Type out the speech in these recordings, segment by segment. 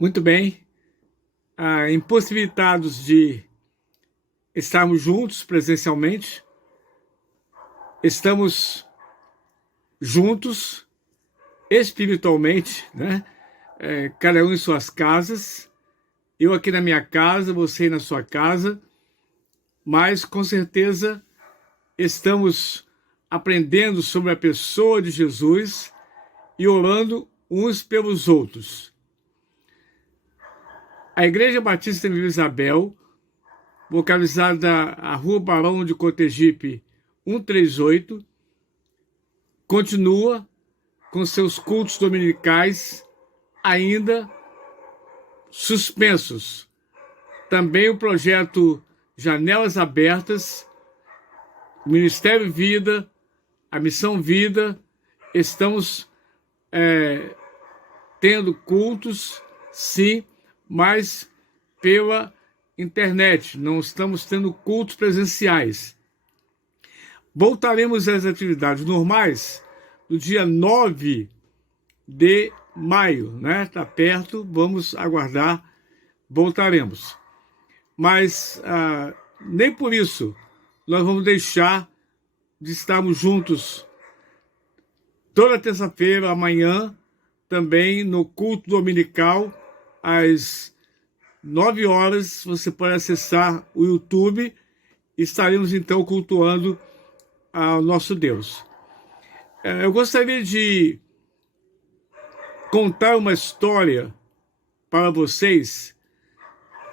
Muito bem. Impossibilitados de estarmos juntos presencialmente, estamos juntos espiritualmente, né? Cada um em suas casas, eu aqui na minha casa, você aí na sua casa, mas com certeza estamos aprendendo sobre a pessoa de Jesus e orando uns pelos outros. A Igreja Batista de Vila Isabel, localizada na Rua Barão de Cotegipe 138, continua com seus cultos dominicais ainda suspensos. Também o projeto Janelas Abertas, o Ministério Vida, a Missão Vida, estamos tendo cultos, sim, mas pela internet, não estamos tendo cultos presenciais. Voltaremos às atividades normais no dia 9 de maio, né? Está perto, vamos aguardar, voltaremos. Mas nem por isso nós vamos deixar de estarmos juntos toda terça-feira, amanhã, também no culto dominical, às 9 horas, você pode acessar o YouTube e estaremos então cultuando ao nosso Deus. Eu gostaria de contar uma história para vocês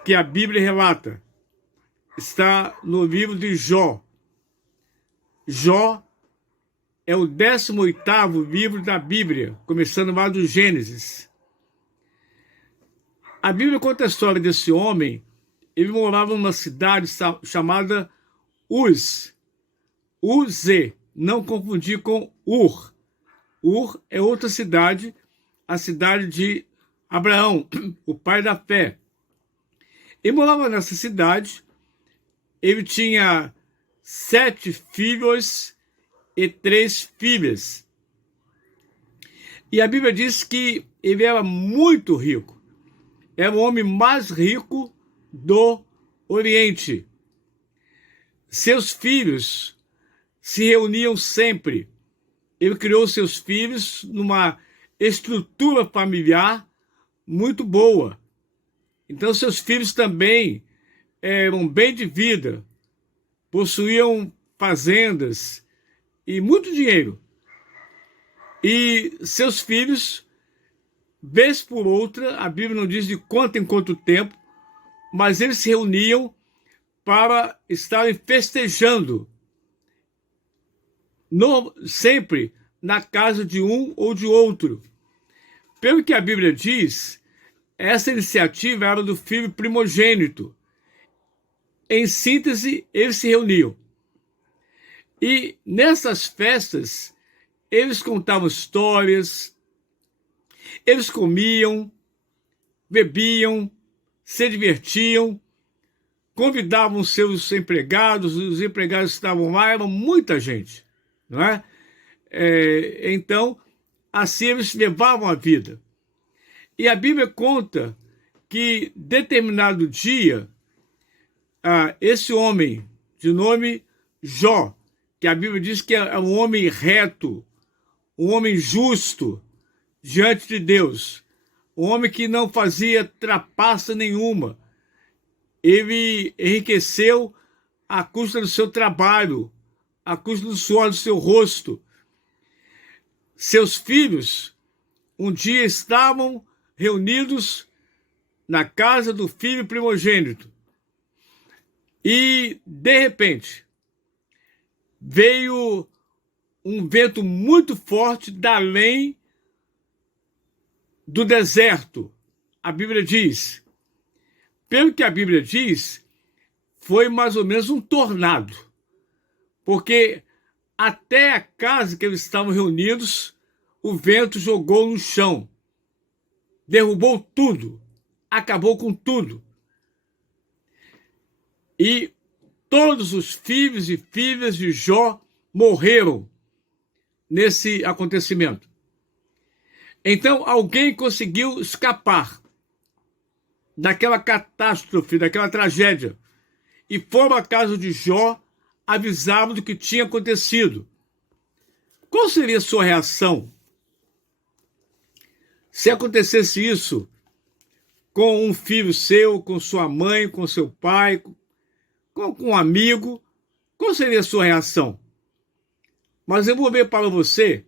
que a Bíblia relata. Está no livro de Jó. Jó é o 18º livro da Bíblia, começando lá do Gênesis. A Bíblia conta a história desse homem. Ele morava numa cidade chamada Uz. U-Z, não confundir com Ur. Ur é outra cidade, a cidade de Abraão, o pai da fé. Ele morava nessa cidade, ele tinha 7 filhos e 3 filhas. E a Bíblia diz que ele era muito rico. Era o homem mais rico do Oriente. Seus filhos se reuniam sempre. Ele criou seus filhos numa estrutura familiar muito boa. Então, seus filhos também eram bem de vida, possuíam fazendas e muito dinheiro. E seus filhos, vez por outra, a Bíblia não diz de quanto em quanto tempo, mas eles se reuniam para estarem festejando, sempre na casa de um ou de outro. Pelo que a Bíblia diz, essa iniciativa era do filho primogênito. Em síntese, eles se reuniam. E nessas festas, eles contavam histórias, eles comiam, bebiam, se divertiam, convidavam seus empregados, os empregados estavam lá, era muita gente, não é? Então, assim eles levavam a vida. E a Bíblia conta que, determinado dia, esse homem, de nome Jó, que a Bíblia diz que é um homem reto, um homem justo diante de Deus, um homem que não fazia trapaça nenhuma. Ele enriqueceu à custa do seu trabalho, à custa do suor do seu rosto. Seus filhos um dia estavam reunidos na casa do filho primogênito. E, de repente, veio um vento muito forte da além do deserto. A Bíblia diz. Pelo que a Bíblia diz, foi mais ou menos um tornado. Porque até a casa que eles estavam reunidos, o vento jogou no chão. Derrubou tudo. Acabou com tudo. E todos os filhos e filhas de Jó morreram nesse acontecimento. Então alguém conseguiu escapar. daquela catástrofe, daquela tragédia, e foram à casa de Jó avisá-lo do que tinha acontecido. Qual seria a sua reação se acontecesse isso com um filho seu, com sua mãe, com seu pai, com um amigo? Qual seria a sua reação? Mas eu vou ver para você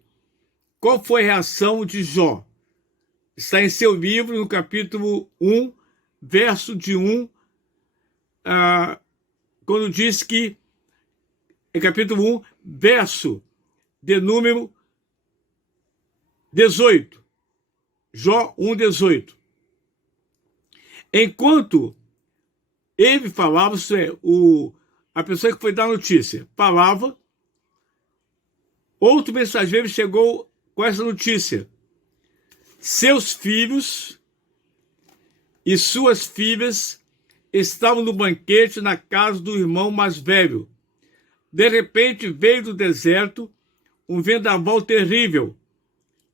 qual foi a reação de Jó. Está em seu livro, no capítulo 1, verso de 1, quando diz que, em capítulo 1, verso de número 18. Jó 1, 18. Enquanto ele falava, isso é, a pessoa que foi dar notícia, falava, outro mensageiro chegou com essa notícia. Seus filhos e suas filhas estavam no banquete na casa do irmão mais velho. De repente veio do deserto um vendaval terrível.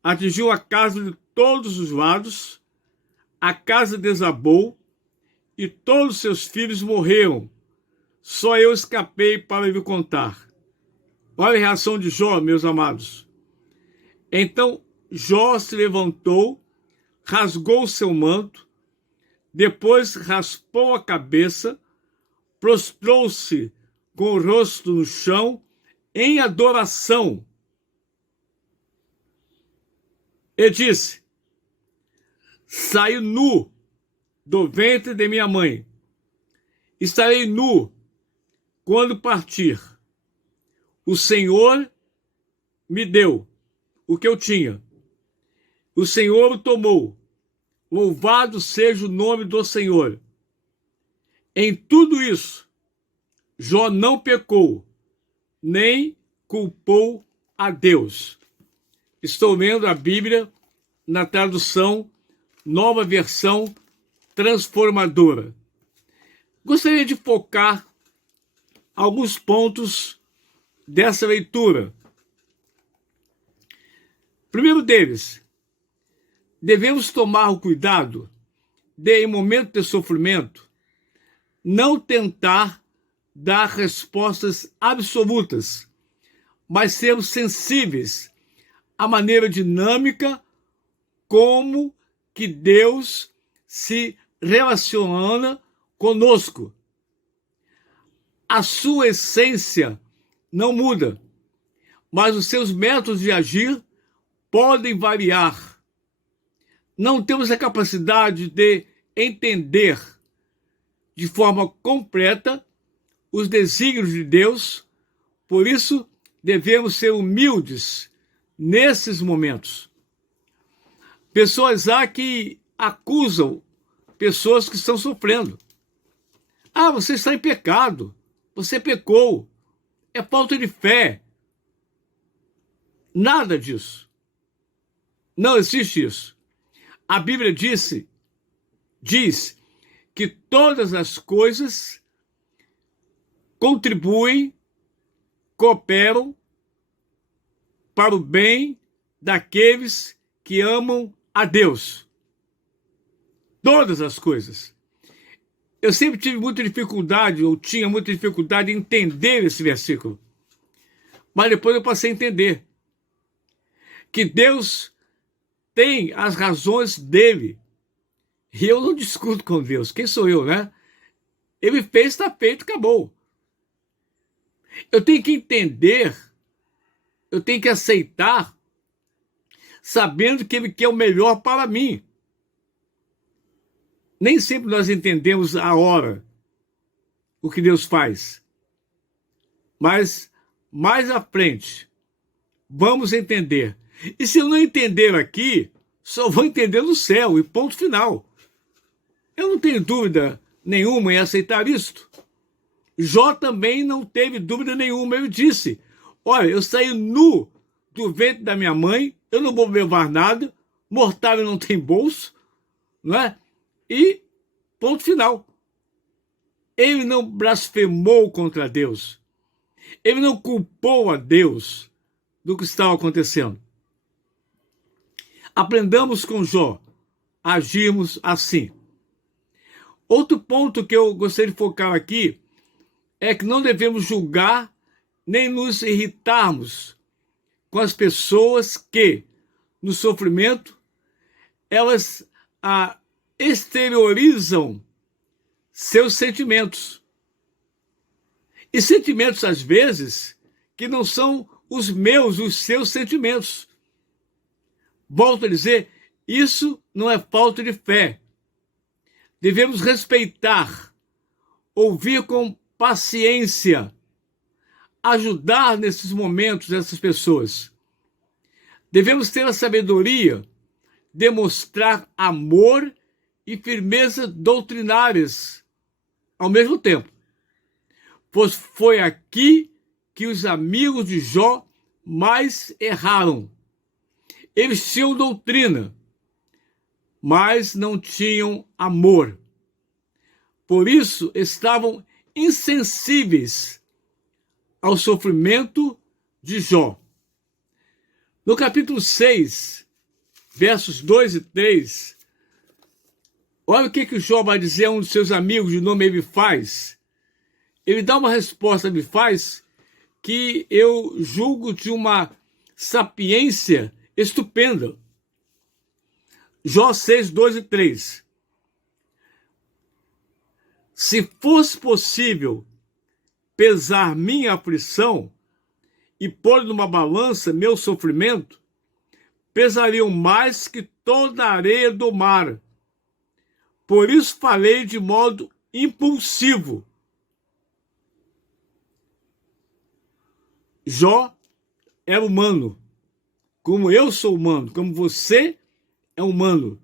Atingiu a casa de todos os lados, a casa desabou e todos seus filhos morreram. Só eu escapei para lhe contar. Olha a reação de Jó, meus amados. Então Jó se levantou, rasgou seu manto, depois raspou a cabeça, prostrou-se com o rosto no chão em adoração. E disse: saí nu do ventre de minha mãe. Estarei nu quando partir. O Senhor me deu o que eu tinha. O Senhor o tomou. Louvado seja o nome do Senhor. Em tudo isso, Jó não pecou, nem culpou a Deus. Estou lendo a Bíblia na tradução Nova Versão Transformadora. Gostaria de focar alguns pontos dessa leitura. Primeiro deles, devemos tomar o cuidado de, em momento de sofrimento, não tentar dar respostas absolutas, mas sermos sensíveis à maneira dinâmica como que Deus se relaciona conosco. A sua essência não muda, mas os seus métodos de agir podem variar. Não temos a capacidade de entender de forma completa os desígnios de Deus, por isso devemos ser humildes nesses momentos. Pessoas há que acusam pessoas que estão sofrendo. Ah, você está em pecado, você pecou, é falta de fé. Nada disso. Não existe isso. A Bíblia diz que todas as coisas contribuem, cooperam para o bem daqueles que amam a Deus. Todas as coisas. Eu sempre tive muita dificuldade, ou tinha muita dificuldade em entender esse versículo. Mas depois eu passei a entender que Deus tem as razões dele. E eu não discuto com Deus. Quem sou eu, né? Ele fez, está feito, acabou. Eu tenho que entender, eu tenho que aceitar, sabendo que ele quer o melhor para mim. Nem sempre nós entendemos a hora o que Deus faz. Mas mais à frente, vamos entender. E se eu não entender aqui, só vou entender no céu e ponto final. Eu não tenho dúvida nenhuma em aceitar isto. Jó também não teve dúvida nenhuma. Ele disse: olha, eu saí nu do ventre da minha mãe, eu não vou levar nada, mortal não tem bolso, não é? E ponto final. Ele não blasfemou contra Deus. Ele não culpou a Deus do que estava acontecendo. Aprendamos com Jó a agirmos assim. Outro ponto que eu gostaria de focar aqui é que não devemos julgar nem nos irritarmos com as pessoas que, no sofrimento, elas exteriorizam seus sentimentos. E sentimentos, às vezes, que não são os meus, os seus sentimentos. Volto a dizer, isso não é falta de fé. Devemos respeitar, ouvir com paciência, ajudar nesses momentos essas pessoas. Devemos ter a sabedoria, demonstrar amor e firmeza doutrinárias ao mesmo tempo. Pois foi aqui que os amigos de Jó mais erraram. Eles tinham doutrina, mas não tinham amor. Por isso, estavam insensíveis ao sofrimento de Jó. No capítulo 6, versos 2 e 3, olha o que Jó vai dizer a um de seus amigos de nome Elifaz. Ele dá uma resposta a Elifaz que eu julgo de uma sapiência estupenda. Jó 6, 2 e 3. Se fosse possível pesar minha aflição e pôr numa balança meu sofrimento, pesariam mais que toda a areia do mar. Por isso falei de modo impulsivo. Jó era humano, como eu sou humano, como você é humano.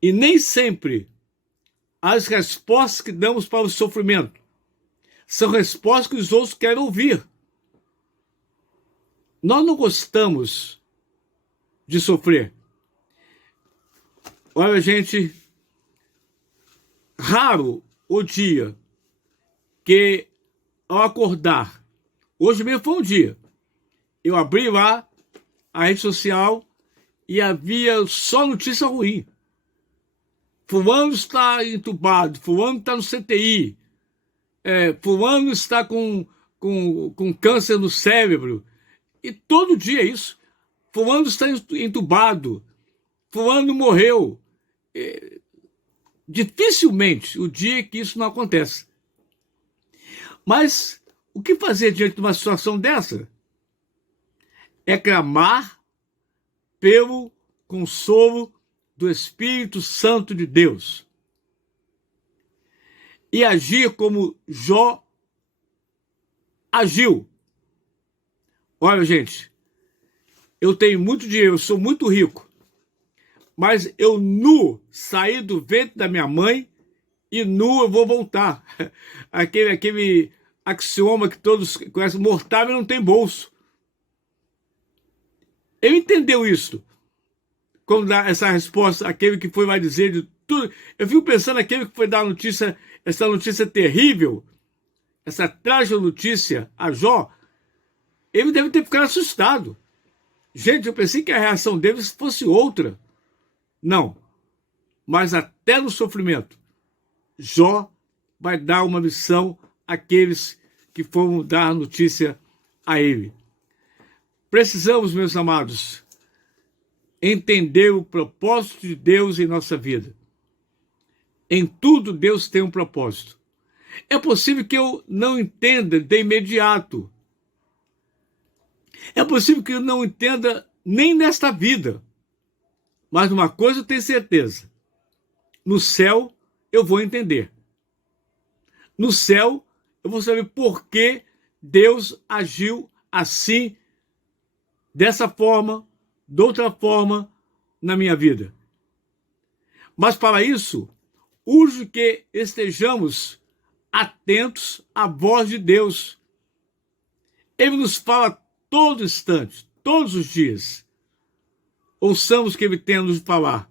E nem sempre as respostas que damos para o sofrimento são respostas que os outros querem ouvir. Nós não gostamos de sofrer. Olha, gente, raro o dia que, ao acordar, hoje mesmo foi um dia, eu abri lá a rede social e havia só notícia ruim. Fulano está entubado, fulano está no CTI, fulano está com câncer no cérebro. E todo dia é isso. Fulano está entubado, fulano morreu. Dificilmente o dia que isso não acontece. Mas o que fazer diante de uma situação dessa? É clamar pelo consolo do Espírito Santo de Deus e agir como Jó agiu. Olha, gente, eu tenho muito dinheiro, eu sou muito rico, mas eu nu saí do ventre da minha mãe e nu eu vou voltar. Aquele axioma que todos conhecem, mortável não tem bolso. Ele entendeu isso. Quando dá essa resposta, aquele que foi vai dizer de tudo. Eu fico pensando aquele que foi dar a notícia, essa notícia terrível, essa trágica notícia a Jó, ele deve ter ficado assustado. Gente, eu pensei que a reação deles fosse outra. Não. Mas até no sofrimento, Jó vai dar uma missão àqueles que foram dar a notícia a ele. Precisamos, meus amados, entender o propósito de Deus em nossa vida. Em tudo, Deus tem um propósito. É possível que eu não entenda de imediato. É possível que eu não entenda nem nesta vida. Mas uma coisa eu tenho certeza. No céu, eu vou entender. No céu, eu vou saber por que Deus agiu assim, dessa forma, de outra forma, na minha vida. Mas para isso, urge que estejamos atentos à voz de Deus. Ele nos fala todo instante, todos os dias. Ouçamos o que ele tem a nos falar.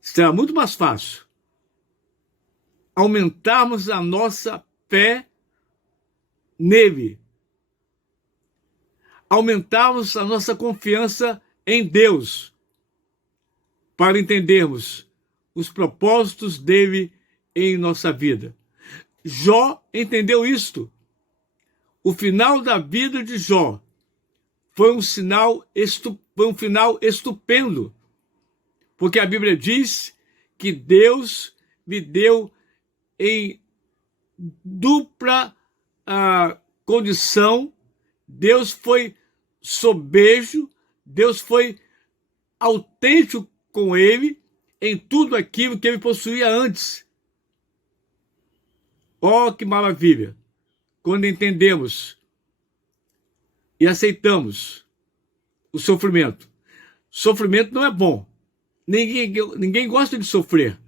Será muito mais fácil aumentarmos a nossa fé nele. Aumentarmos a nossa confiança em Deus para entendermos os propósitos dele em nossa vida. Jó entendeu isto. O final da vida de Jó foi um final estupendo, porque a Bíblia diz que Deus lhe deu em dupla condição. Deus foi sobejo, Deus foi autêntico com ele em tudo aquilo que ele possuía antes. Oh, que maravilha! Quando entendemos e aceitamos o sofrimento. Sofrimento não é bom. Ninguém gosta de sofrer.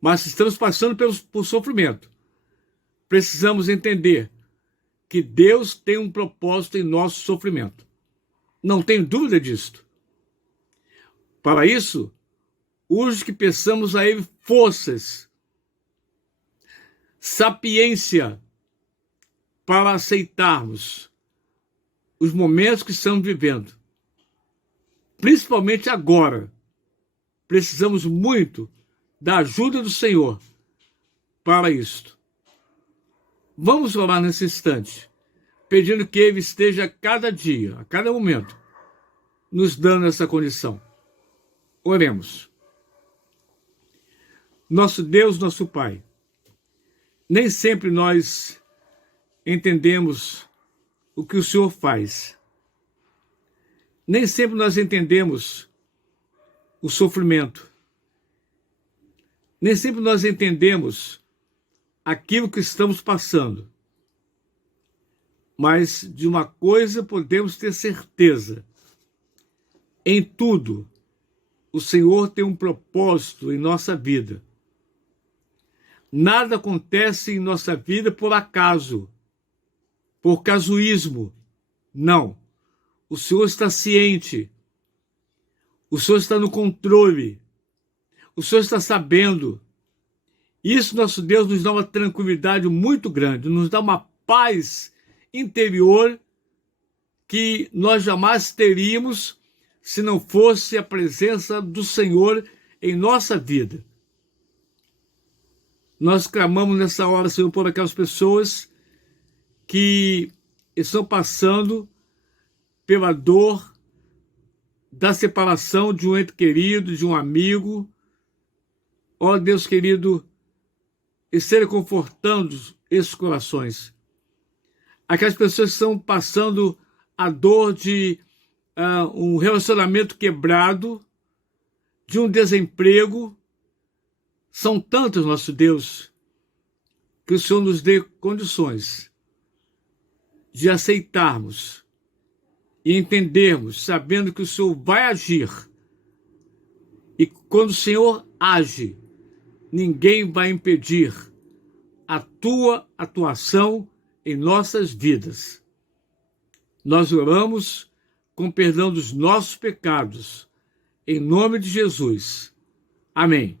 Mas estamos passando por sofrimento. Precisamos entender que Deus tem um propósito em nosso sofrimento. Não tenho dúvida disto. Para isso, urge que peçamos a Ele forças, sapiência, para aceitarmos os momentos que estamos vivendo. Principalmente agora. Precisamos muito da ajuda do Senhor para isto. Vamos orar nesse instante, pedindo que Ele esteja a cada dia, a cada momento, nos dando essa condição. Oremos. Nosso Deus, nosso Pai, nem sempre nós entendemos o que o Senhor faz. Nem sempre nós entendemos o sofrimento. Nem sempre nós entendemos aquilo que estamos passando. Mas de uma coisa podemos ter certeza. Em tudo, o Senhor tem um propósito em nossa vida. Nada acontece em nossa vida por acaso, por casuísmo. Não. O Senhor está ciente. O Senhor está no controle. O Senhor está sabendo. Isso, nosso Deus, nos dá uma tranquilidade muito grande, nos dá uma paz interior que nós jamais teríamos se não fosse a presença do Senhor em nossa vida. Nós clamamos nessa hora, Senhor, por aquelas pessoas que estão passando pela dor da separação de um ente querido, de um amigo. Ó Deus querido, esteja confortando esses corações. Aquelas pessoas que estão passando a dor de um relacionamento quebrado, de um desemprego. São tantos, nosso Deus, que o Senhor nos dê condições de aceitarmos e entendermos, sabendo que o Senhor vai agir. E quando o Senhor age, ninguém vai impedir a tua atuação em nossas vidas. Nós oramos com perdão dos nossos pecados, em nome de Jesus. Amém.